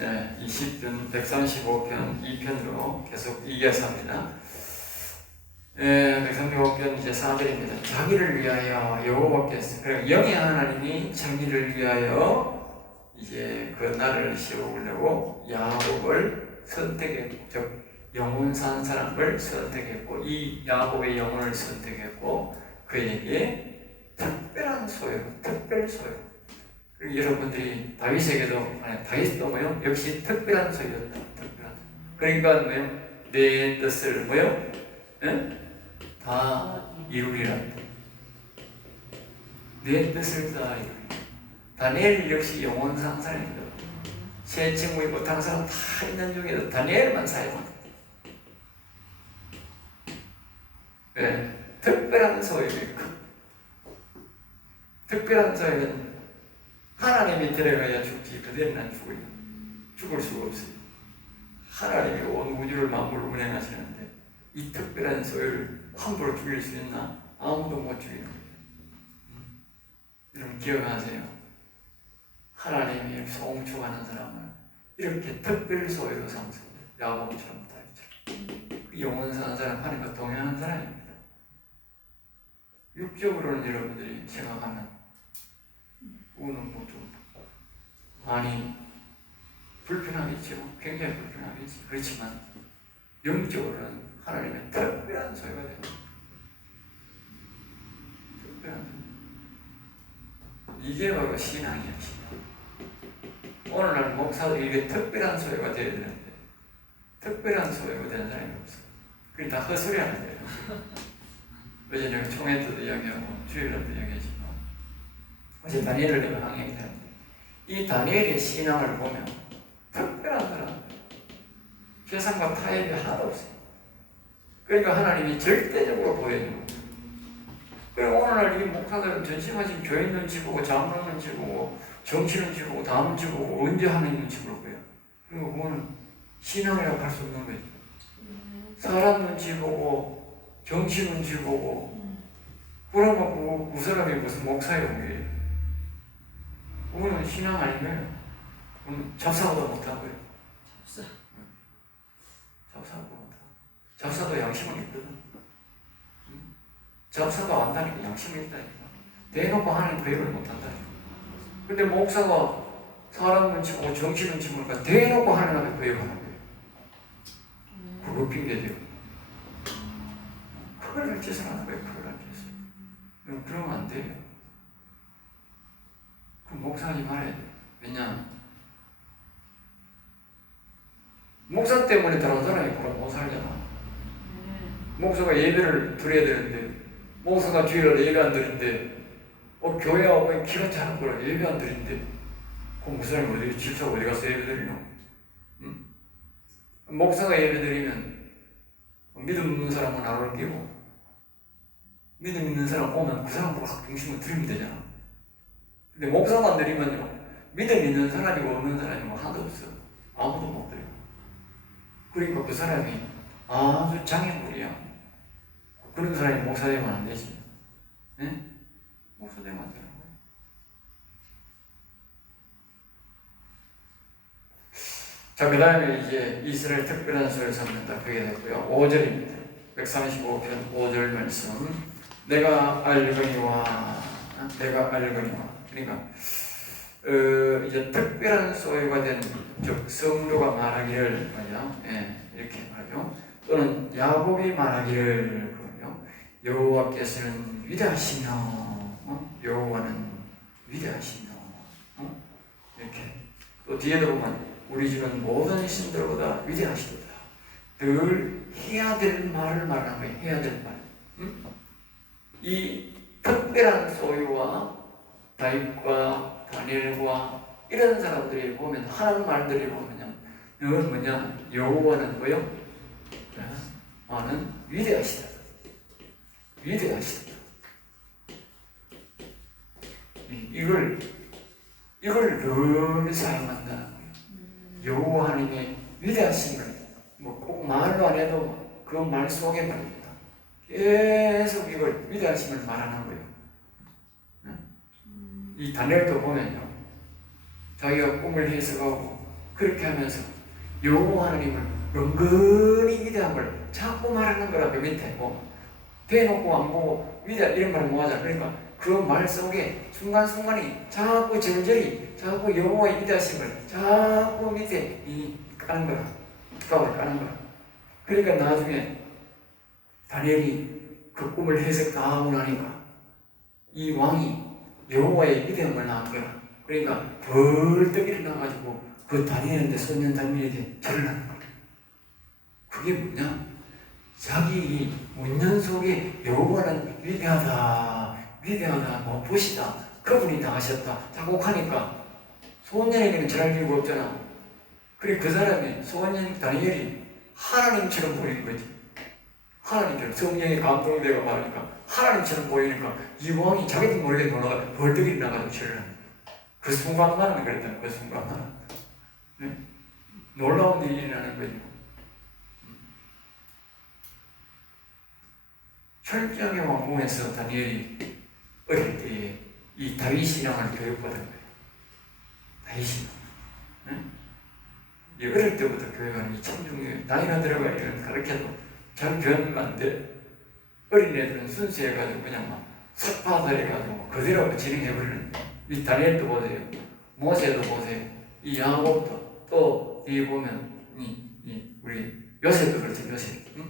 네, 20편 135편 2편으로 계속 이어서 합니다. 135편 이제 4절입니다. 자기를 위하여 여호와께서, 그러니까 영의 하나님이 자기를 위하여 이제 그 나를 세우려고 야곱을 선택했고, 즉 영혼 산 사람을 선택했고, 이 야곱의 영혼을 선택했고, 그에게 특별한 소유, 특별 소유. 그리고 여러분들이 다윗에게도, 다윗도 뭐요? 역시 특별한 소유였다. 특별한. 그러니까 뭐요? 내 뜻을 뭐요? 다 이루리라. 내 뜻을 다 이루리라. 다니엘 역시 영혼 산 사람입니다. 새 친구이 못하는 사람 다 있는 중에도 다니엘만 사용합니다. 네, 특별한 소유예요. 특별한 소유는 하나님이 데려가야 죽지 그대는 안 죽을 수가 없어요. 하나님이 온 우주를 만물을 운행하시는데 이 특별한 소유를 함부로 죽일 수 있나? 아무도 못 죽이는 거예요. 여러분 기억하세요. 하나님이 송축하는 사람은 이렇게 특별 소유로 삼습니다. 야곱처럼 다윗처럼. 영혼 사는 사람 하나님과 동행하는 사람입니다. 육적으로는 여러분들이 생각하면 우는 것도 많이 불편하겠죠. 굉장히 불편하겠죠. 그렇지만 영적으로는 하나님의 특별한 소유가 됩니다. 특별한 이게 바로 신앙이에요. 신앙. 오늘날 목사들이 특별한 소유가 되어야 되는데 특별한 소유가 되는 사람이 없어요. 그게 다 헛소리 하는 거예요. 어제 내가 총회 때도 이야기하고 주일날도 이야기하지만 어제 다니엘을 내가 강의했는데 이 다니엘의 신앙을 보면 특별한 사람, 세상과 타협이 하나도 없어요. 그러니까 하나님이 절대적으로 보여주고, 그리고 오늘날 이 목사들은 전심하신 교회 눈치 보고 장로 눈치 보고 정치 눈치 보고 다음 눈치 보고 언제 하나님 눈치 볼 거예요. 그리고 그거는 신앙이라고 할 수 없는 거예요. 사람 눈치 보고 정치 눈치 보고 그러면 그 사람이 무슨 목사예요? 그게 그거는 신앙 아닌가요? 그럼 잡사보다 못하고요. 잡사보다 못하고. 잡사도 양심은 있거든. 잡사도 안다니까 양심이 있다니까. 대놓고 하나님 그 일을 못한다니까. 근데 목사가 사람 눈치 보고 정치 눈치 보니까 대놓고 하나님 앞에 그 일을 하는 거예요. 그거 핑계대요. 그걸 할 짓을 하는 거예요. 그걸 할 짓을. 그러면 안 돼요. 그 목사하지 말아야 돼요. 왜냐? 목사 때문에 다른 사람이 그걸 못 살잖아. 목사가 예배를 드려야 되는데, 목사가 주일날 예배 안 드리는데, 교회하고 기가 차는 거라 예배 안 드리는데, 그 목사님 어디, 집사가 어디 가서 예배 드리노? 응? 목사가 예배 드리면, 믿음 있는 사람은 나를 끼고, 믿음 있는 사람 오면 그 사람 막 중심을 드리면 되잖아. 근데 목사만 드리면요, 믿음 있는 사람이고 없는 사람이고 하나도 없어. 아무도 못 드려. 그러니까 그 사람이 아주 장애물이야. 그런 사람이 목사 되면 안 되지. 네? 목사 되면 안 되는 거야. 자, 그 다음에 이제 이스라엘 특별한 소유를 삼는다. 그게 됐고요. 5절입니다. 135편 5절 말씀. 내가 알거니와. 그러니까 이제 특별한 소유가 된 즉 성도가 말하기를 뭐냐, 이렇게 말하죠. 또는 야곱이 말하기를 그러죠. 여호와께서는 위대하시며, 여호와는 위대하시며, 이렇게 또 뒤에도 보면 우리 집은 모든 신들보다 위대하시도다. 늘 해야 될 말을 말하는 거예요. 해야 될 말. 이 특별한 소유와 다윗과 다니엘과 이런 사람들이 보면 하는 말들이 보면요, 이건 뭐냐? 여호와는 뭐요? 나는 위대하시다. 위대하시다. 이걸 늘 사용한다는 거예요. 여호와 하나님의 위대하심을 뭐 꼭 말로 안 해도 그 말 속에 말입니다. 계속 이걸 위대하심을 말하는 거예요. 이 다니엘도 보면요, 자기가 꿈을 해석하고 그렇게 하면서 여호와 하나님을 은근히 위대한 걸 자꾸 말하는 거라. 그 밑에 대놓고 안 보고 위대한 이런 말을 뭐하자. 그러니까 그 말 속에 순간순간이 자꾸 절절히 자꾸 여호와의 위대하심을 자꾸 밑에 까는 거라. 값을 까는 거라. 그러니까 나중에 다니엘이 그 꿈을 해석 다 하고 나니까 이 왕이 여호와의 위대함을 낳은 거라. 그러니까 벌떡 일어나가지고 그 다니엘한테 손년 다니엘에게 절을 하는 거야. 그게 뭐냐? 자기 문연 속에 여호와는 위대하다, 위대하다, 보시다, 그분이 다 하셨다 자곡하니까 소년에게는 절할 이유가 없잖아. 그래 그 사람이 소년 다니엘이 하나님처럼 보이는 거지. 하나님처럼 성령에 감동되고 말하니까 하나님처럼 보이니까 이 왕이 자기도 모르게 놀라가 벌떡 일어나가지고 절을 하는 거야. 그 순간만은 그랬다. 그 순간만은. 네? 놀라운 일이 일어나는 거죠. 철저하게 왕궁에서 다니엘이 어릴 때에 이 다윗 신앙을 교육받은 거예요. 다윗 신앙. 응? 이 어릴 때부터 교육하는 게 참 중요해요. 나이가 들어가 이런 가르쳐도 잘 교육하면 안 돼. 어린애들은 순수해가지고 그냥 막 삭파살해가지고 그대로 진행해버리는데 이 다니엘도 보세요. 모세도 보세요. 이 야곱도 또 뒤에 보면 우리 요셉도 그렇죠. 요셉. 응?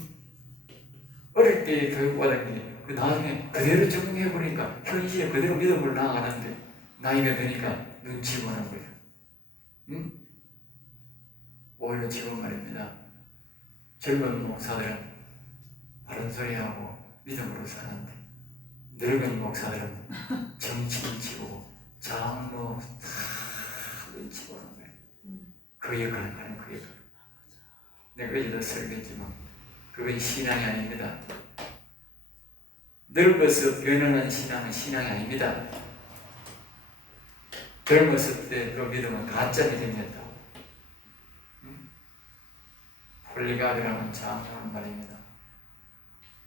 어릴 때 교육받은 게 그 나중에 그대로 적응해보니까 현실에 그대로 믿음을 나아가는데 나이가 드니까 눈치 보는 거예요. 응? 오히려 지금 말입니다. 젊은 목사들은 바른 소리하고 믿음으로 사는데 늙은 목사들은 정치 눈치 보고 장로 다 눈치 보는 거예요. 그 역할을 하는 그 역할. 내가 어제도 설교했지만 그건 신앙이 아닙니다. 늙어서 변하는 신앙은 신앙이 아닙니다. 젊었을 때 그 믿음은 가짜 믿음이었다고. 폴리갑이라는 장로는 말입니다.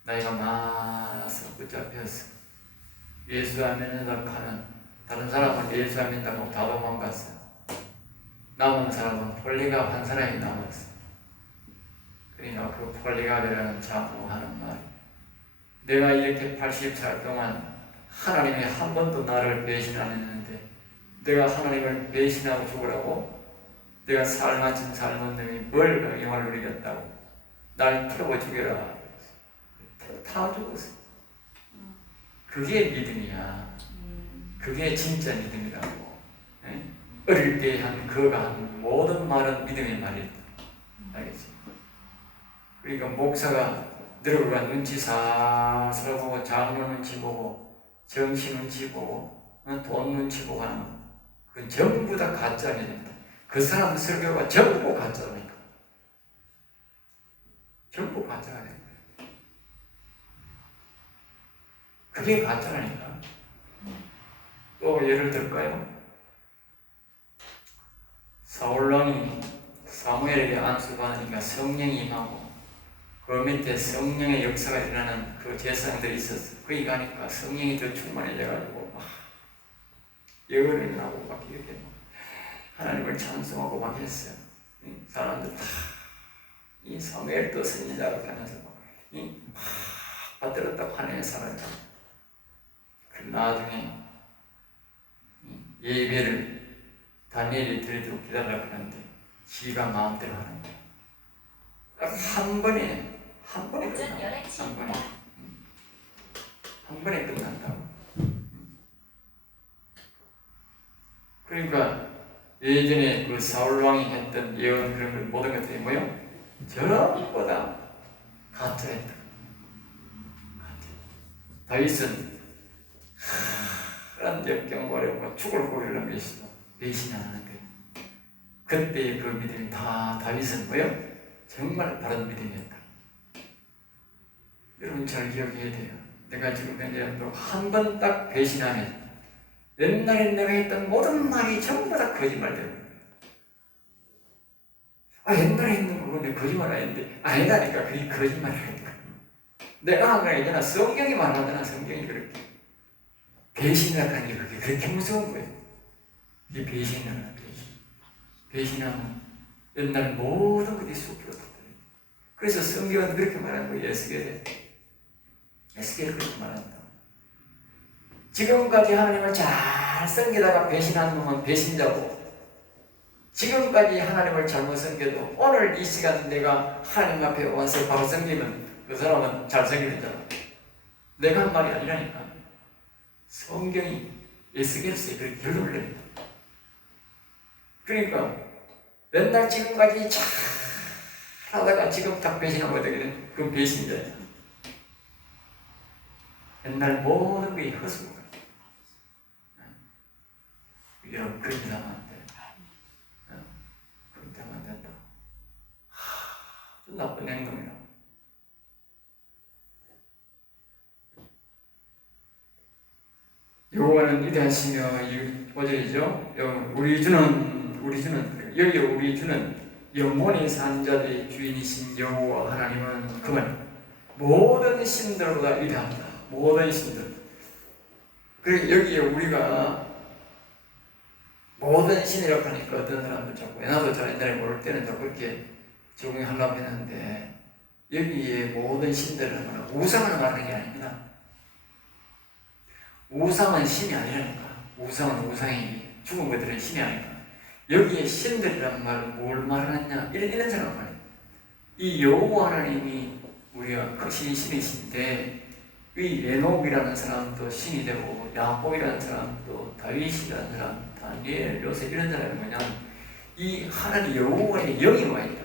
나이가 많아서 붙잡혀서 예수 안 믿는다고 하는 다른 사람은 예수 안 믿는다고 다 도망갔어요. 남은 사람은 폴리갑 한 사람이 남았어요. 그러니까 그 폴리갑이라는 장로 하는 말, 내가 이렇게 80살 동안 하나님이 한 번도 나를 배신 안 했는데 내가 하나님을 배신하고 죽으라고? 내가 살만친 삶은 놈이 뭘 영화를 누리겠다고? 날 태워 죽여라. 다 죽었어. 그게 믿음이야. 그게 진짜 믿음이라고. 네? 어릴 때 한 그가 한 모든 말은 믿음의 말이다. 알겠지? 그러니까 목사가 늙어가 눈치 살살 보고 장로 눈치 보고 정치 눈치 보고 돈 눈치 보고 하는 거. 그건 전부 다 가짜 믿음이다. 그 사람 설교가 전부 가짜라니까. 전부 가짜가 된 거야. 그게 가짜라니까. 또 예를 들까요? 사울왕이 사무엘에게 안수받으니까 성령이 임하고 그 밑에 성령의 역사가 일어나는 그 제사장들이 있었어. 거기 가니까 성령이 더 충만해져가지고 막 예언을 하고 막 이렇게 하나님을 찬송하고 막 했어요. 사람들 다 이 사무엘 또 선지자라고 하면서 막 받들었다고 하는 사람들. 그 나중에 예배를 다니엘이 드리도록 기다리려고 하는데 지가 마음대로 하는 거예요. 한 번에 끝난다. 한 번에 끝난다고. 그러니까 예전에 그 사울 왕이 했던 예언 그런 걸 모든 것들이 뭐요? 전부보다 가짜였다. 다윗은 그런 역경과 죽을 고리를 넘기시고 배신하는 거예요. 그때의 그 믿음이 다 다윗은 뭐요? 정말 바른 믿음이었다. 여러분 잘 기억해야 돼요. 내가 지금 한 번 딱 배신하면 옛날에 내가 했던 모든 말이 전부 다 거짓말대로. 옛날에 했는 거 근데 거짓말 아닌데 아니다니까. 그게 거짓말이라니까. 내가 한 거 아니잖아. 성경이 말하잖아. 성경이 그렇게. 배신이라는 게 그렇게 무서운 거예요. 이게 배신이라는 배신. 배신하면 옛날 모든 것이 숲으로 터뜨립니다. 그래서 성경은 그렇게 말하는 거예요. 에스겔에 그렇게 말한다. 지금까지 하나님을 잘 섬기다가 배신하는 놈은 배신자고, 지금까지 하나님을 잘못 섬겨도 오늘 이 시간 내가 하나님 앞에 와서 바로 섬기면 그 사람은 잘 섬기는 자라. 내가 한 말이 아니라니까. 성경이 에스겔서에 그렇게 결론을 냅니다. 그러니까 맨날 지금까지 잘 하다가 지금 딱 배신하면 어떻게 돼? 그건 배신자야. 옛날 모든 게 헛수고가. 여러분 그렇게 하면 안 돼. 그렇게 하면 안 된다. 아주 나쁜 행동이라고. 여호와는 위대하시며, 5절이죠. 우리 주는 여기 우리 주는 영원히 산 자들의 주인이신 여호와 하나님은 그만 모든 신들보다 위대합니다. 모든 신들. 그리고 여기에 우리가 모든 신이라고 하니까 어떤 사람들 자꾸, 나도 잘 옛날에 모를 때는 자꾸 그렇게 적용하려고 했는데, 여기에 모든 신들을 하면 우상을 말하는 게 아닙니다. 우상은 신이 아니라니까. 우상은 우상이 죽은 것들은 신이 아니까. 여기에 신들이란 말은 뭘 말하느냐, 이런 사람 말이에요. 이 여호와 하나님이 우리가 크신 신이신데, 이 에녹이라는 사람도 신이 되고, 야곱이라는 사람도, 다윗이라는 사람, 다니엘, 요셉 이런 사람이 뭐냐, 이 하나님 여호와의 영이 와 있다.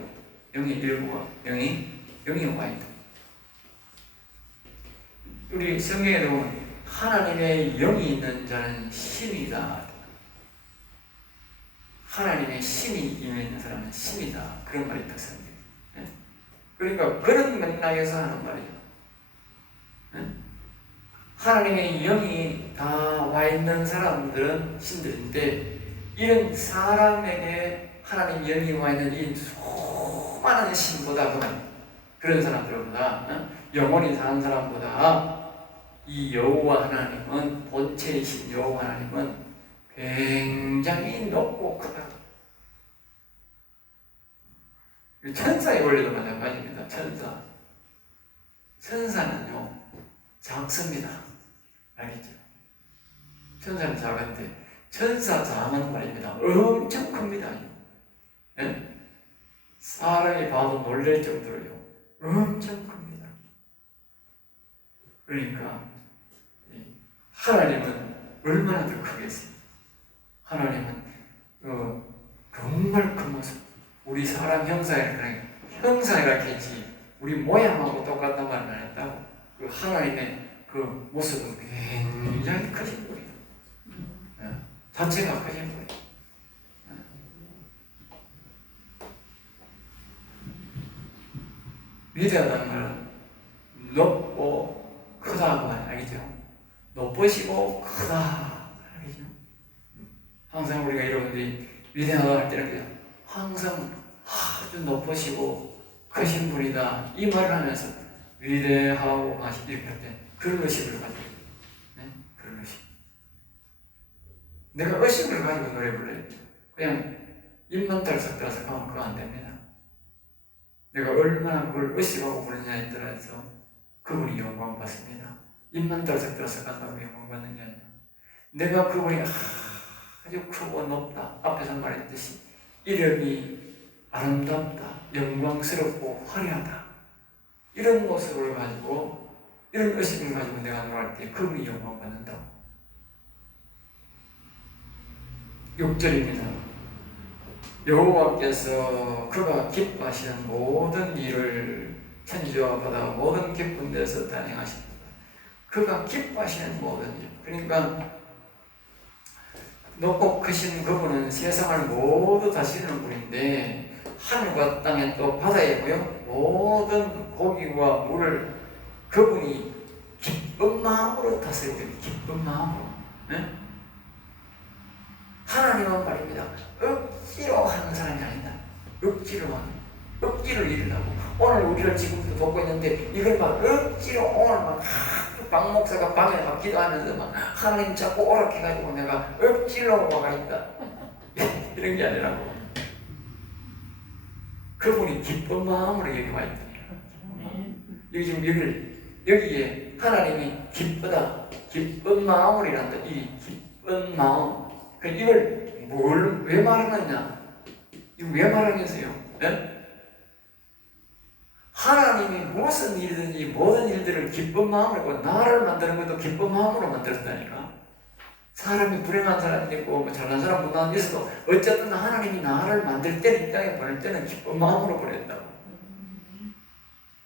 영의 일부가 영이 와 있다. 우리 성경에 보면 하나님의 영이 있는 자는 신이다. 하나님의 신이 임해 사람은 신이다. 그런 말이 있다. 성경에. 그러니까 그런 맥락에서 하는 말이죠. 하나님의 영이 다 와 있는 사람들은 신들인데, 이런 사람에게 하나님 영이 와 있는 이 수많은 신보다, 그런 사람들보다, 영원히 사는 사람보다 이 여호와 하나님은, 본체이신 여호와 하나님은 굉장히 높고 크다. 천사의 원리도 마찬가지입니다. 천사는요 작습니다. 알겠죠? 천사는 작은데 천사 자만 말입니다. 엄청 큽니다. 네? 사람이 봐도 놀랄 정도로요 엄청 큽니다. 그러니까 하나님은 얼마나 더 크겠어요. 하나님은 정말 큰 모습, 우리 사람 형상이라 했지 우리 모양하고 똑같단 말은 안 했다고. 그 하나님의 그 모습은 굉장히 크신 분이에요. 자체가 크신 분이에요. 위대하다는 말은 높고 크다고 알겠죠? 높으시고 크다 알겠죠? 항상 우리가 여러분들이 위대하다 할 때는 그냥 항상 아주 높으시고 크신 분이다 이 말을 하면서 위대하고 하시 이렇게 할 때 그런 의식을 가지고, 네? 그런 의식. 내가 의식을 가지고 노래 불러요. 그냥 입만 달싹달싹 하면 그거 안 됩니다. 내가 얼마나 그걸 의식하고 부르느냐에 따라서 그분이 영광 받습니다. 입만 달싹달싹 한다고 영광 받는 게 아니라, 내가 그분이 아주 크고 높다, 앞에서 말했듯이 이름이 아름답다, 영광스럽고 화려하다, 이런 모습을 가지고, 이런 의식을 가지고 내가 노래할 때 그분이 영광 받는다고. 6절입니다. 여호와께서 그가 기뻐하시는 모든 일을 천지와 바다 모든 깊은 데서 다 행하십니다. 그가 기뻐하시는 모든 일. 그러니까 높고 크신 그분은 세상을 모두 다스리는 분인데, 하늘과 땅에 또 바다에 보여 모든 고기와 물을 그분이 기쁜 마음으로 다스리고 있는, 기쁜 마음으로. 네? 하나님은 말입니다. 억지로 하는 사람이 아니다. 억지로 일을 하고, 오늘 우리를 지금도 돕고 있는데 이걸 막 억지로 오늘 막 박 목사가 밤에 막 기도하면서 막 하나님 자꾸 오락해가지고 내가 억지로 와가 있다 이런 게 아니라고. 그분이 기쁜 마음으로 여기 와 있다. 여기 지금 여기에 하나님이 기쁘다, 기쁜 마음으로란다. 이 기쁜 마음. 이걸 왜 말하느냐? 이거 왜 말하겠어요? 네? 하나님이 무슨 일이든지 모든 일들을 기쁜 마음으로, 나를 만드는 것도 기쁜 마음으로 만들었다니까. 사람이 불행한 사람도 있고 뭐 잘난 사람 못난 사람도 있어도 어쨌든 하나님이 나를 만들 때는, 이 땅에 보낼 때는 기쁜 마음으로 보냈다고.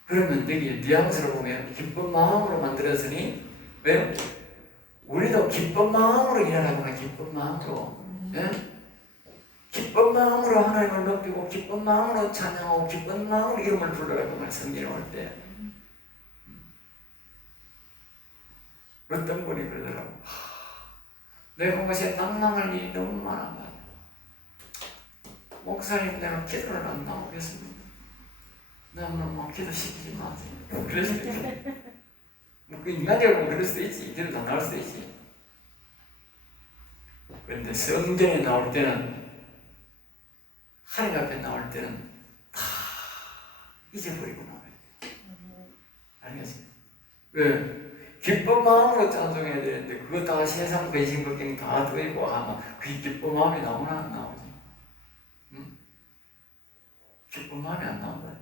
그러면 여기 뉘앙스를 보면 기쁜 마음으로 만들었으니, 왜요? 우리도 기쁜 마음으로 일하라구나. 기쁜 마음으로. 예? 기쁜 마음으로 하나님을 높이고 기쁜 마음으로 찬양하고 기쁜 마음으로 이름을 불러라고 성경에 올 때 어떤 분이 그러더라고. 내 곳에 낭망할 일이 너무 많아. 목사님, 내가 기도를 안 나오겠습니다. 나는 뭐 기도시키지 마세요. 그럴 수도 있지. 뭐 인간적으로 그럴 수도 있지. 기도도 안 나올 수도 있지. 그런데 성전에 나올 때는, 하나님 앞에 나올 때는 다 잊어버리고 나와요. 알겠어요? 왜? 기쁜 마음으로 찬송해야 되는데 그거 다 세상 근심 걱정 다 들고 아마 그 기쁜 마음이 나오나 안 나오지? 응? 기쁜 마음이 안 나온다.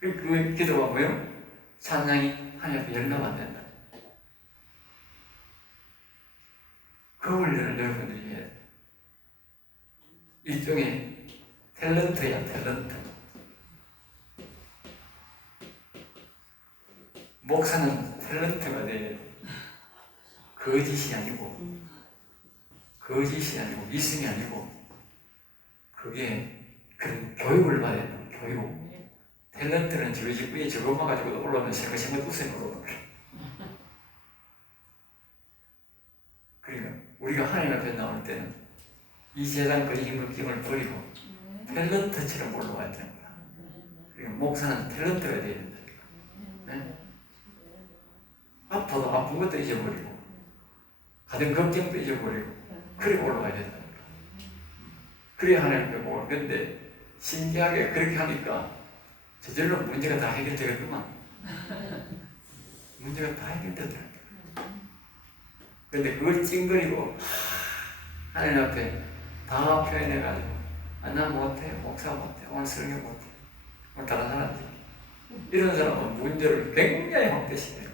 그 기도가 뭐예요? 찬양이 하나님 앞에 열리면 안 된다. 그 훈련을 여러분들이 해야 돼. 일종의 탤런트야, 탤런트. 목사는 탤런트가 돼. 거짓이 아니고, 미승이 아니고, 그게 그런 교육을 받아야 돼. 교육. 탤런트는 저희 집 위에 저것만 가지고 올라오면 생각생각 웃으면 올라오는 거야. 그러니까 우리가 하나님 앞에 나올 때는 이 세상 그림 느낌을 버리고 탤런트처럼 올라와야 되는 거야. 그러니까 목사는 탤런트가 되어야 된다니까. 네? 아파도 아픈 것도 잊어버리고 가든 걱정도 잊어버리고 그리고 올라와야 된다니까. 그래야 하나님 앞에 보고. 근데 신기하게 그렇게 하니까 저절로 문제가 다 해결되겠구만. 문제가 다 해결되더라고요. 그런데 그걸 찡그리고 하나님 앞에 다 표현해가지고 난 못해, 목사 못해, 오늘 설교 못해, 오늘 다른 사람들 이런 사람은 문제를 굉장히 확대시켜요.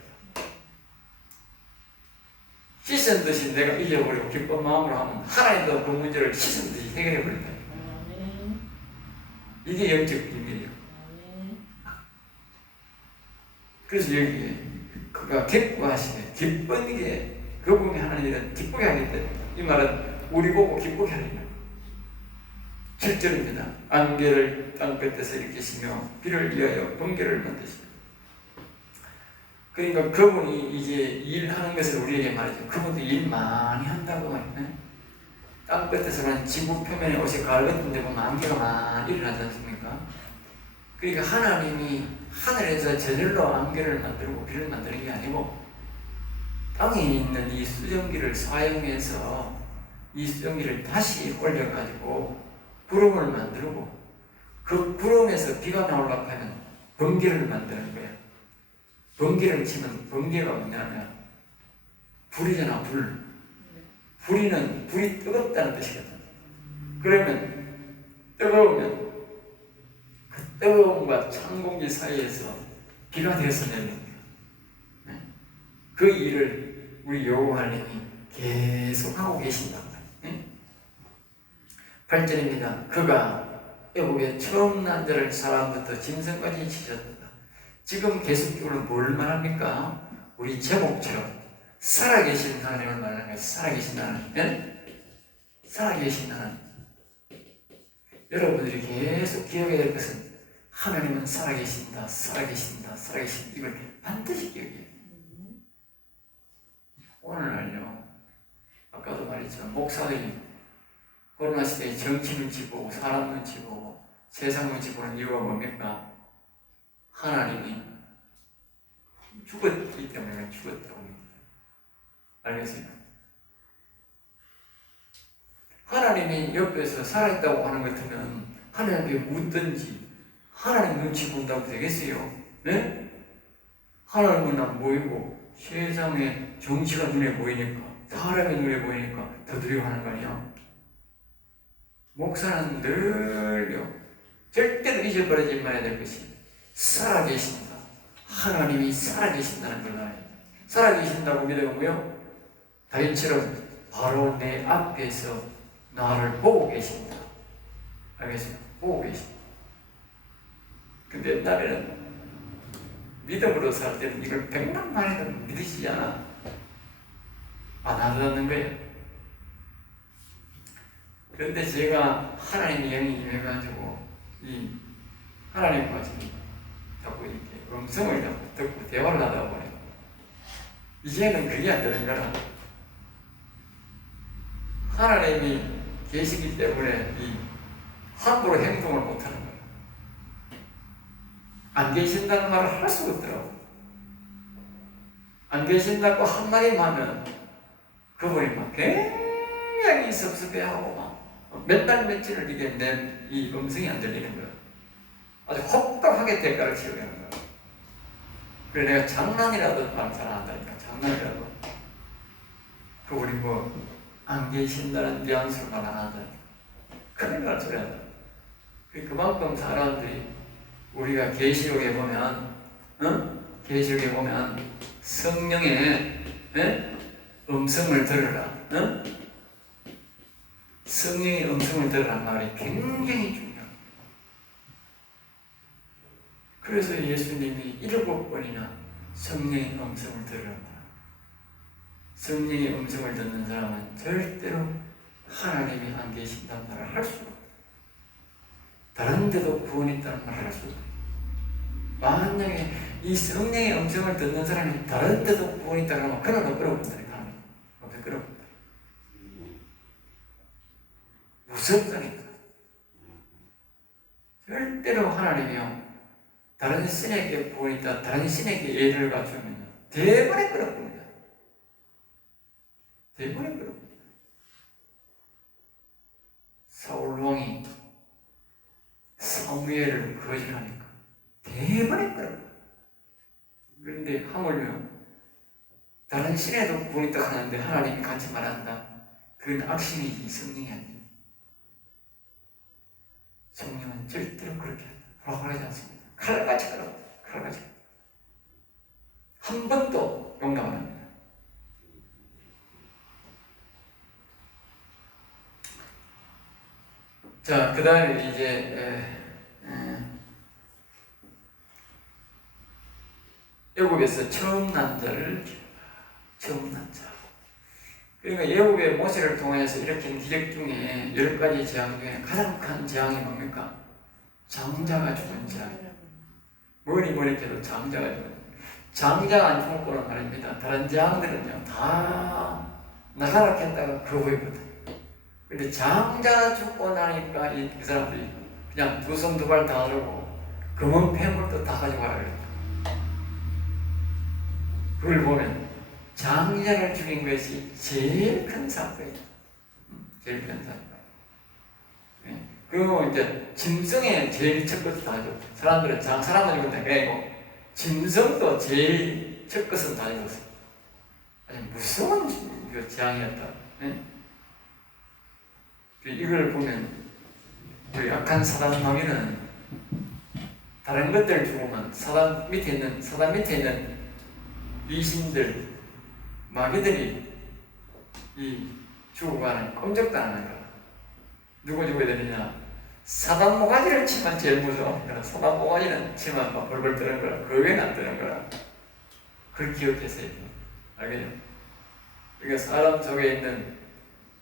씻은 듯이 내가 잊어버리고 기쁜 마음으로 하면 하나님도 그 문제를 씻은 듯이 해결해버린다. 이게 영적 비밀이에요. 그래서 여기에 그가 기뻐하시네. 기쁜 게 그분이 하는 일은 기쁘게 하겠다. 이 말은 우리 보고 기쁘게 하는 거예요. 7절입니다. 안개를 땅끝에서 일으키시며 비를 위하여 번개를 만드시며. 그러니까 그분이 이제 일하는 것을 우리에게 말이죠. 그분도 일 많이 한다고 말이에요. 땅끝에서는 지구 표면에 옷이 가을 같은 데 보면 안개가 많이 일어나지 않습니까? 그러니까 하나님이 하늘에서 저절로 안개를 만들고 비를 만드는 게 아니고 땅에 있는 이 수증기를 사용해서 이 수증기를 다시 올려가지고 구름을 만들고 그 구름에서 비가 나오려고 하면 번개를 만드는 거야. 번개를 치면 번개가 뭐냐면 불이잖아, 불. 불이 뜨겁다는 뜻이거든. 그러면 뜨거우면 그 뜨거움과 찬 공기 사이에서 비가 되어서 내리는 거예요. 그 일을 우리 여호와 하나님이 계속 하고 계신다. 8절입니다. 그가 애국에 처음 난 자를 사람부터 짐승까지 치셨다. 지금 계속적으로 뭘 말합니까? 우리 제목처럼 살아계신 하나님을 말하는 거예요. 살아계신 하나님. 네? 살아계신 하나님. 여러분들이 계속 기억해야 될 것은 하나님은 살아계신다, 살아계신다, 살아계신다. 이걸 반드시 기억해야 돼요. 오늘날요, 아까도 말했지만 목사들이 코로나 시대에 정치 눈치 보고 사람 눈치 보고 세상 눈치 보는 이유가 뭡니까? 하나님이 죽었기 때문에 죽었다고 합니다. 알겠어요? 하나님이 옆에서 살아있다고 하는 것 같으면 하나님께 묻든지 하나님 눈치 본다고 되겠어요? 네? 하나님은 안 보이고 세상의 정치가 눈에 보이니까 사람의 눈에 보이니까 더 두려워하는 거 아니야? 목사는 늘요 절대로 잊어버리지 말아야 될 것이 살아계신다. 하나님이 살아계신다는 걸 알아야 돼. 살아계신다고 믿으면요 다윗처럼 바로 내 앞에서 나를 보고 계신다. 알겠어요? 보고 계신다. 근데 옛날에는 믿음으로 살 때는 이걸 백만 마리도 믿으시지 않아? 안 하는 거예요. 그런데 제가 하나님의 영이 임해가지고 이 하나님과 자꾸 이렇게 음성을 자꾸 듣고 대화를 하다 보니 이제는 그게 안 되는 거라. 하나님이 계시기 때문에 이 함부로 행동을 못하는 거예요. 안 계신다는 말을 할 수가 없더라고. 안 계신다고 한마디만 하면 그분이 막 굉장히 섭섭해하고 막 몇 달 며칠을 이게 내 이 음성이 안 들리는 거야. 아주 혹독하게 대가를 치르는 거야. 그래 내가 장난이라도 말 잘 안 한다니까. 장난이라도 그분이 뭐 안 계신다는 뉘앙스로 말 안 한다니까. 큰일 날 소리 한다. 그만큼 사람들이 우리가 계시록에 보면 계시록에 보면 성령의 음성을 들으라. 성령의 음성을 들으라는 말이 굉장히 중요합니다. 그래서 예수님이 7번이나 성령의 음성을 들으라. 성령의 음성을 듣는 사람은 절대로 하나님이 안 계신다는 말을 할 수가 없어요. 다른 데도 구원이 있다는 말을 할 수가 없어요. 만약에 이 성령의 음성을 듣는 사람이 다른 데도 구원이 있다고 하면 그는 끌어본다니까. 어떻게 끌어본다. 무섭다니까. 절대로 하나님이요 다른 신에게 구원이 있다, 다른 신에게 예를 갖추면 대번에 끌어봅니다. 대번에 끌어봅니다. 사울 왕이 사무엘을 거절하니까 대번에 끌어봅니다. 그런데 하물며 다른 신에도 구원이 있다 하는데 하나님이 같이 말한다. 그건 악신이지 성령이 아니에요. 성령은 절대로 그렇게 허락하지 않습니다. 칼같이 끌어, 칼같이. 한 번도 용납 안 합니다. 자, 그 다음에 이제 애굽에서 처음 난 자를 처음 난 자. 그러니까 애굽의 모세를 통해서 일으킨 기적 중에 10가지 재앙 중에 가장 큰 재앙이 뭡니까? 장자가 죽은 재앙. 뭐니 해도 장자가 죽은. 장자가 안 죽을 거란 말입니다. 다른 재앙들은요 다 나가락했다가 거부했거든. 근데 장자가 죽고 나니까 그 사람들이 그냥 두 손 두 발 다 하고 검은 폐물도 다 가져가라 그랬다. 그걸 보면 장자를 죽인 것이 제일 큰 사건이다. 제일 큰 사건. 그리고 이제 짐승의 제일 첫 것을 다 줬다. 사람들은 사람들이 그때 그래고 짐승도 제일 첫 것은 다 줬어. 아주 무서운 재앙이었다. 이걸 보면 우리 악한 사단 마귀는 다른 것들 죽으면 사단 밑에 있는 귀신들 마귀들이 이 죽어가는 꼼짝도 안 하는 거야. 누구 죽어야 되느냐? 사단 모가지를 치면 제일 무서워. 사단 모가지는 치면 막 벌벌 뜨는 거라. 그 외에는 안 뜨는 거라. 그걸 기억해서야 돼. 알겠죠? 그러니까 사람 속에 있는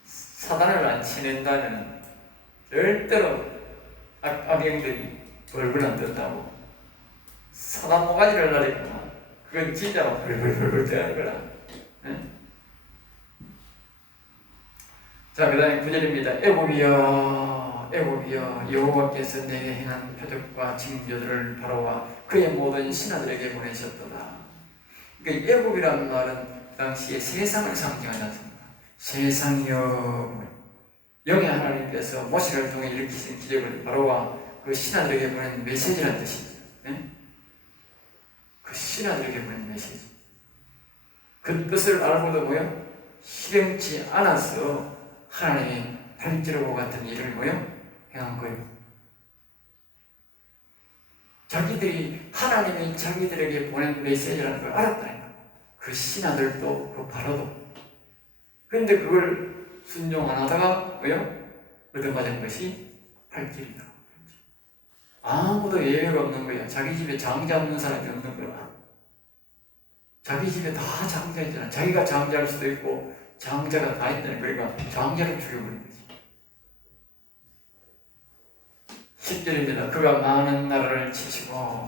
사단을 안 치낸다면 절대로 악영들이 벌벌 안 뜬다고. 사단 모가지를 날리고 그건 진짜 벌벌 뜨는 거라. 응? 자, 그 다음에 9절입니다. 애굽이여 여호와께서 내게 행한 표적과 징조들을 바로와 그의 모든 신하들에게 보내셨도다. 그러니까 애굽이라는 말은 당시에 세상을 상징하지 않습니까? 세상이여 영의 하나님께서 모세를 통해 일으키신 기적을 바로와 그 신하들에게 보낸 메시지라는 뜻입니다. 네? 그 신하들에게 보낸 메시지. 그 뜻을 알고도 뭐요? 실행치 않아서 하나님이 발찌르고 같은 일을 뭐요? 행한 거예요. 자기들이 하나님이 자기들에게 보낸 메시지라는 걸 알았다니까. 그 신하들도 그 바로도. 그런데 그걸 순종 안 하다가 뭐요? 얻어맞은 것이 발길이다. 아무도 예외가 없는 거야. 자기 집에 장자 없는 사람이 없는 거야. 자기 집에 다 장자 있잖아. 자기가 장자일 수도 있고 장자가 다 있다는 거니까 장자를 죽여버린 거지. 10절입니다. 그가 많은 나라를 치시고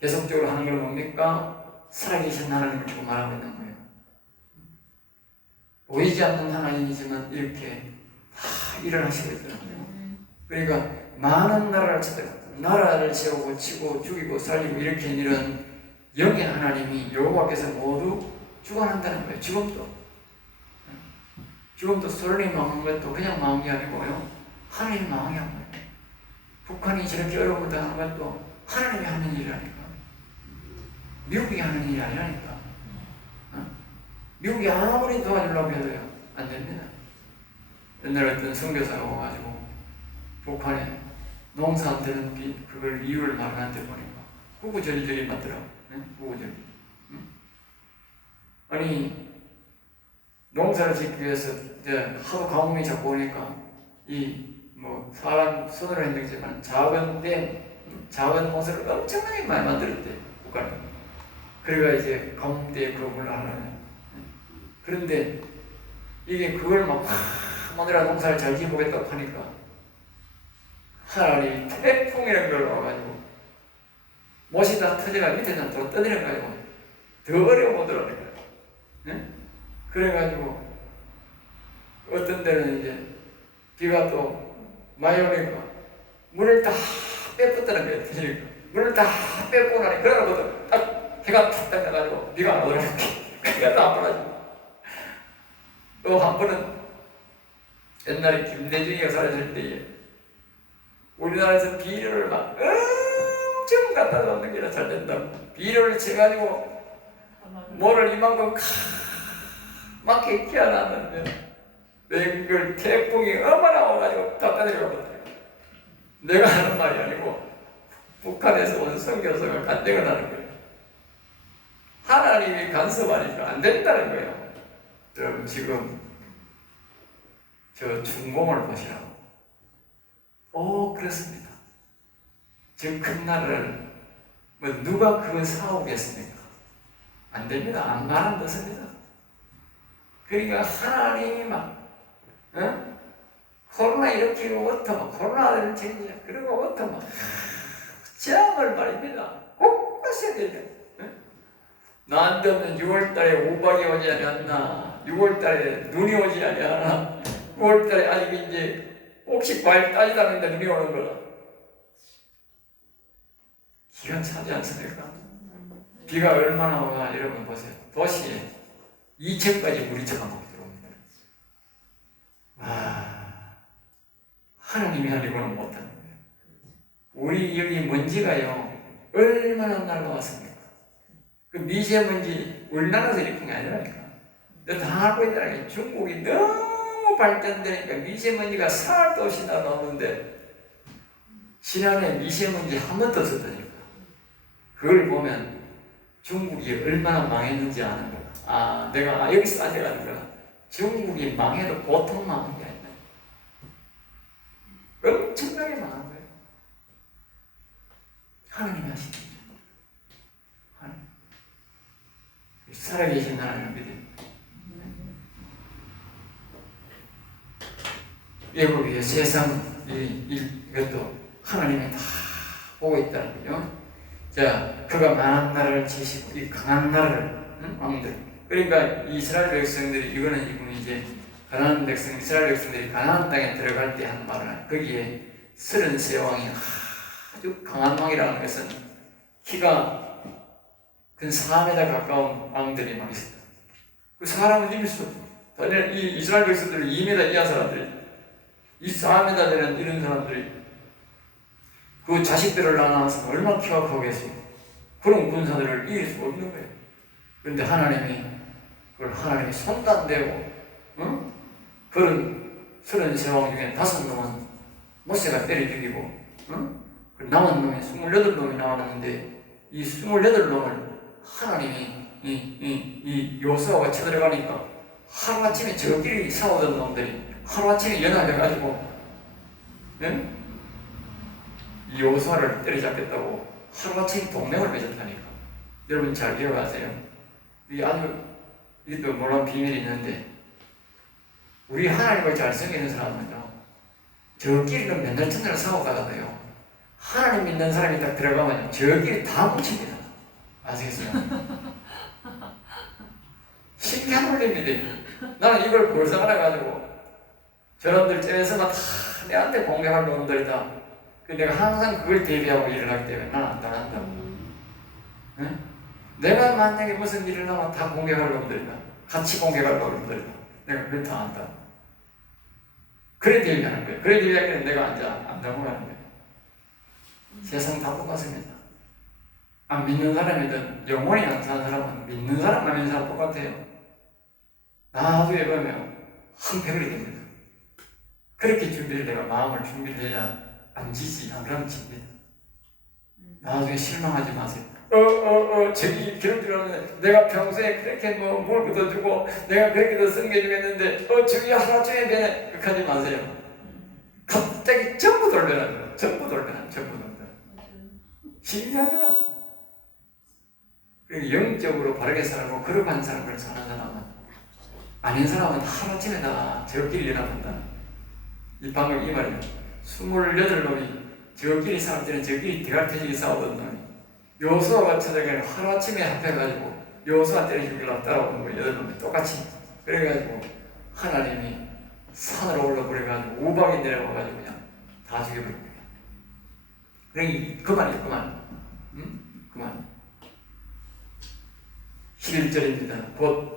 계속적으로 하는 건 뭡니까? 살아계신 하나님을 지금 말하고 있는 거예요. 보이지 않는 하나님이지만 이렇게 다 일을 하시고 있더라고요. 그러니까 많은 나라를 치다가 나라를 세우고 치고 죽이고 살리고 일으키는 이런 영의 하나님이 여호와께서 모두 주관한다는 거예요. 지금도 솔로몬이 망한 것도 그냥 망한 게 아니고요. 하나님이 망한 게 아니에요. 북한이 저렇게 어려움을 당하는 것도 하나님이 하는 일이라니까. 미국이 하는 일이 아니라니까. 미국이 아무리 도와주려고 해도요, 안 됩니다. 옛날에 어떤 선교사가 와가지고 북한에 농사 안 되는 그걸 이유를 말하는데 보니까 구구절절이 맞더라고. 구구절절. 아니 농사를 짓기 위해서 이제 하도 가뭄이 자꾸 오니까 사람 손으로 했는지만 작은 댐, 작은 모습을 엄청나게 많이 만들었대 북한에. 그래가 이제 가뭄때에 그걸 하려면. 그런데 이게 그걸 막 마누라 농사를 잘 지어보겠다고 하니까 하나님이 태풍이라는 걸 와가지고 못이 다 터져가 밑에서 또 떠내려가지고 더 어려워오더라는 거예요. 네? 그래가지고 어떤 데는 이제 비가 또 많이 오니까 물을 다 빼앗다는 거예요. 터지니까 물을 다 빼고 나니 그러고도 딱 해가 탁 떠나가지고 비가 안 오더라는 거예요. 그러니까 또 안 빨아지고. 또 한 번은 옛날에 김대중이가 살았을 때에 우리나라에서 비료를 막 엄청 갖다 놓는 게 잘 된다고 비료를 쳐가지고 모를 이만큼 막게 키워놨는데 그걸 태풍이 얼마나 와가지고 다 떠내려가 버려요. 내가 하는 말이 아니고 북한에서 온 선교사가 간증을 하는 거예요. 하나님이 간섭하니까 안 된다는 거예요. 여러분 지금 저 중공을 보시라고. 그렇습니다. 지금 큰 나라를 누가 그걸 사오겠습니까? 안 됩니다. 안 가는듯습니다. 그러니까 하나님이 코로나 일으키고 어떠 코로나를 챙기자 그러고 어떠 재앙을 말입니다. 곳곳에 되죠. 나한테 없는 6월달에 우박이 오지 않았나, 6월달에 눈이 오지 않았나, 9월달에 아직 이제 혹시 과일 따지다는데 눈이 오는 거라. 기가 차지 않습니까? 비가 얼마나 오나 여러분 보세요. 도시에 2층까지 물이 차가지고 들어옵니다. 하나님이 하려고는 못하는 거예요. 우리 여기 먼지가요 얼마나 날아왔습니까? 그 미세먼지 우리나라에서 일으킨 게 아니라니까. 다 알고 있다니까. 중국이 너무 발전되니까 미세먼지가 살도 없이 나오는데 지난해 미세먼지 한 번도 없었다니까. 그걸 보면 중국이 얼마나 망했는지 아는 거야. 내가 여기서 앉아가는 거야. 중국이 망해도 보통 망한 게 아니다. 엄청나게 망한 거예요. 하나님이 하시는 거예요. 살아계신 하나님을 믿습니다. 외국의 세상 이것도 하나님이 다 보고 있다는 거죠. 자, 그가 많은 나라를 치시고 이 강한 나라를 왕들. 그러니까 이스라엘 백성들이 이거는 이제 가나안 백성 이스라엘 백성들이 가나안 땅에 들어갈 때 한 말은 거기에 33왕이 아주 강한 왕이라는 것은 키가 근 4m 가까운 왕들이 막 있었다. 그 사람을 이길 수 없어. 이 이스라엘 백성들은 2m 이하 사람들이 이 4m 되는 이런 사람들이 그 자식들을 낳아서 얼마나 키가 크겠습니까? 그런 군사들을 이길 수 없는 거예요. 그런데 하나님이 그걸 하나님이 손도 안 대고, 응? 그런 33왕 중에 5놈은 모세가 때려 죽이고, 응? 그 남은 놈이 28놈이 나왔는데 이 28놈을 하나님이 이 요수아가 쳐들어가니까 하루아침에 저끼리 싸우던 놈들이 하루아침에 연합해가지고, 응? 이 요수아를 때려잡겠다고 하루아침에 동맹을 맺었다니까. 여러분 잘 기억하세요. 이 아주 이것도 몰란 비밀이 있는데, 우리 하나님을 잘 섬기는 사람은요, 저끼리는 맨날 천날 싸우다가도요, 하나님 믿는 사람이 딱 들어가면 저끼리 다 뭉칩니다. 아시겠어요? 신기한 원리입니다. 나는 이걸 벌써 알아가지고 저놈들 째에서만 다 내한테 공격할 놈들이다. 내가 항상 그걸 대비하고 일을 하기 때문에 나는 안 당한다고. 응? 내가 만약에 무슨 일을 하면 다 공격할 놈들이다. 같이 공격할 놈들이다. 내가 그걸 다 안다. 그래 대비하는 거예요. 그래 대비하기는 내가 안 넘어가는 거예요. 세상 다 똑같습니다. 안 믿는 사람이든 영원히 안 사는 사람은 믿는 사람 안 믿는 사람 똑같아요. 나중에 보면 한패를 됩니다. 그렇게 내가 마음을 준비를 해야 안 지지, 안 그러면 집니다. 나중에 실망하지 마세요. 저기 기록 들었는데 내가 평소에 그렇게 뭘 걷어주고 내가 그렇게 더 섬겨주겠는데 저기 하나쯤에 변해. 그렇게 하지 마세요. 갑자기 전부 돌변하는 거예요. 전부 돌변. 신기하잖아. 영적으로 바르게 살고 거룩한 사람을 사는 사람은, 아닌 사람은 하루아침에 다 저끼리 연합한다. 이 방금 이 말이에요. 28놈이 저끼리 싸울 저끼리 대갈터지게 싸우던 놈이 요수아가 쳐들어가는 하루아침에 합해가지고 요수아 때려 죽이려고 따라오는 거예요. 8놈이 똑같이. 그래가지고 하나님이 산으로 올라버려가지고 우박이 내려와가지고 그냥 다 죽여버린 거예요. 그러니 그만이에요. 그만. 11절입니다. 곧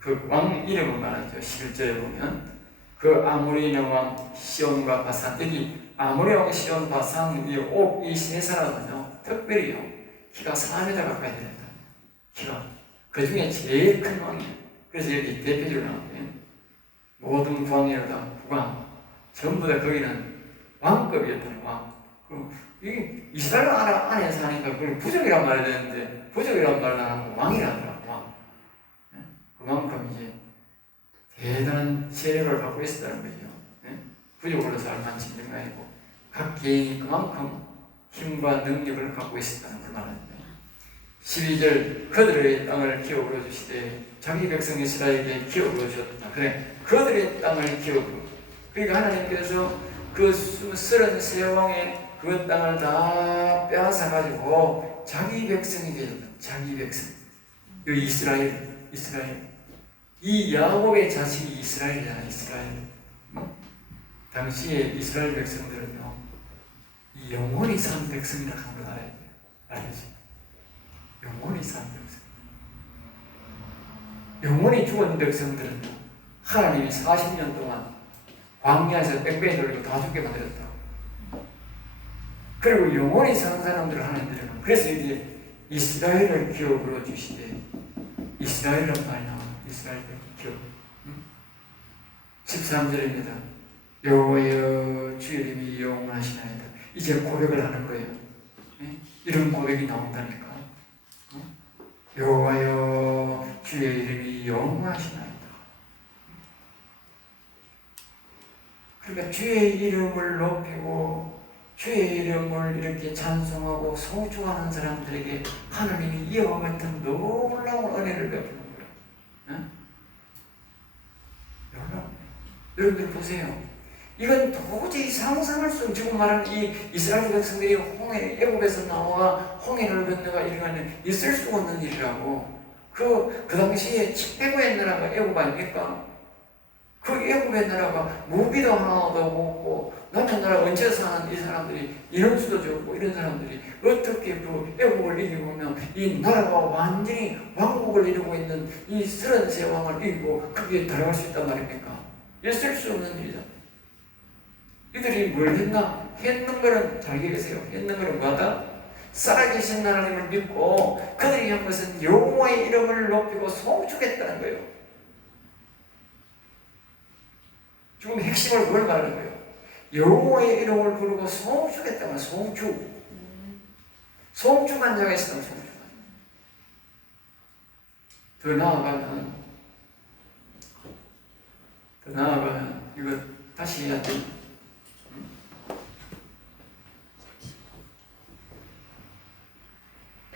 그 왕 이름을 말하죠. 11절에 보면 그 아모리의 왕 시온과 바산, 여기 아모리 왕 시온 바산 이 세 사람은요 특별히요 키가 4m 가까이 된다. 키가 그 중에 제일 큰 왕이에요. 그래서 여기 대표적으로 나오는데 모든 부왕이다 부왕 전부 다 거기는 왕급이었다는 왕. 이게 이스라엘 안에서 하니까 부족이란 말이 되는데 부족이란 말을 안 하고 왕이라더라고. 왕. 그만큼 이제 대단한 세력을 갖고 있었다는 거죠. 부족으로 살만 짓는 게 아니고 각 개인이 그만큼 힘과 능력을 갖고 있었다는 걸 말합니다. 12절 그들의 땅을 기업으로 주시되 자기 백성 이스라엘에게 기업으로 주셨다. 그래 그들의 땅을 기업으로. 그러니까 하나님께서 그 33왕의 그 땅을 다 빼앗아가지고 자기 백성이 되었다. 자기 백성. 이 이스라엘. 이 야곱의 자식이 이스라엘이잖아. 이스라엘. 당시에 이스라엘 백성들은요, 이 영원히 산 백성이라 한 걸 알아야 돼요. 알겠죠? 영원히 산 백성. 영원히 죽은 백성들은요, 하나님이 40년 동안 광야에서 뺑뺑이 돌리고 다 죽게 만들었다. 그리고 영원히 사는 사람들을 하나님들은 그래서 이제 이스라엘을 기업으로 주시되 이스라엘은 말이 나와. 이스라엘 기업. 13절입니다. 여호와여 주의 이름이 영원하시나이다. 이제 고백을 하는 거예요. 이런 고백이 나온다니까. 여호와여 주의 이름이 영원하시나이다. 그러니까 주의 이름을 높이고 주의 이름을 이렇게 찬송하고 소중하는 사람들에게 하나님이 이와 같은 놀라운 은혜를 베푸는 거예요. 여러분들 보세요. 이건 도저히 상상할 수 없는, 지금 말하는 이 이스라엘 백성들이 애굽에서 나와 홍해를 건너가 이런 거는 있을 수 없는 일이라고. 그 당시에 700의 나라가 애굽 아닙니까? 그 애국의 나라가 무기도 하나도 없고 남의 나라 언제 사는 이 사람들이 인원수도 적고 이런 사람들이 어떻게 그 애국을 이기고 이 나라가 완전히 왕국을 이루고 있는 이 33왕을 이기고 거기에 들어갈 수 있단 말입니까? 있을 수 없는 일이다. 이들이 뭘 했나? 했는 거는 잘 기억하세요. 했는 거는 뭐다? 살아계신 하나님을 믿고 그들이 한 것은 여호와의 이름을 높이고 송축했다는 거예요. 지금 핵심을 그걸 말하는 거예요. 여호와의 이름을 부르고 송축했다는 거예요. 송축. 송축한 자가 있으면 송축한. 더 나아가면 이거 다시 해야 돼.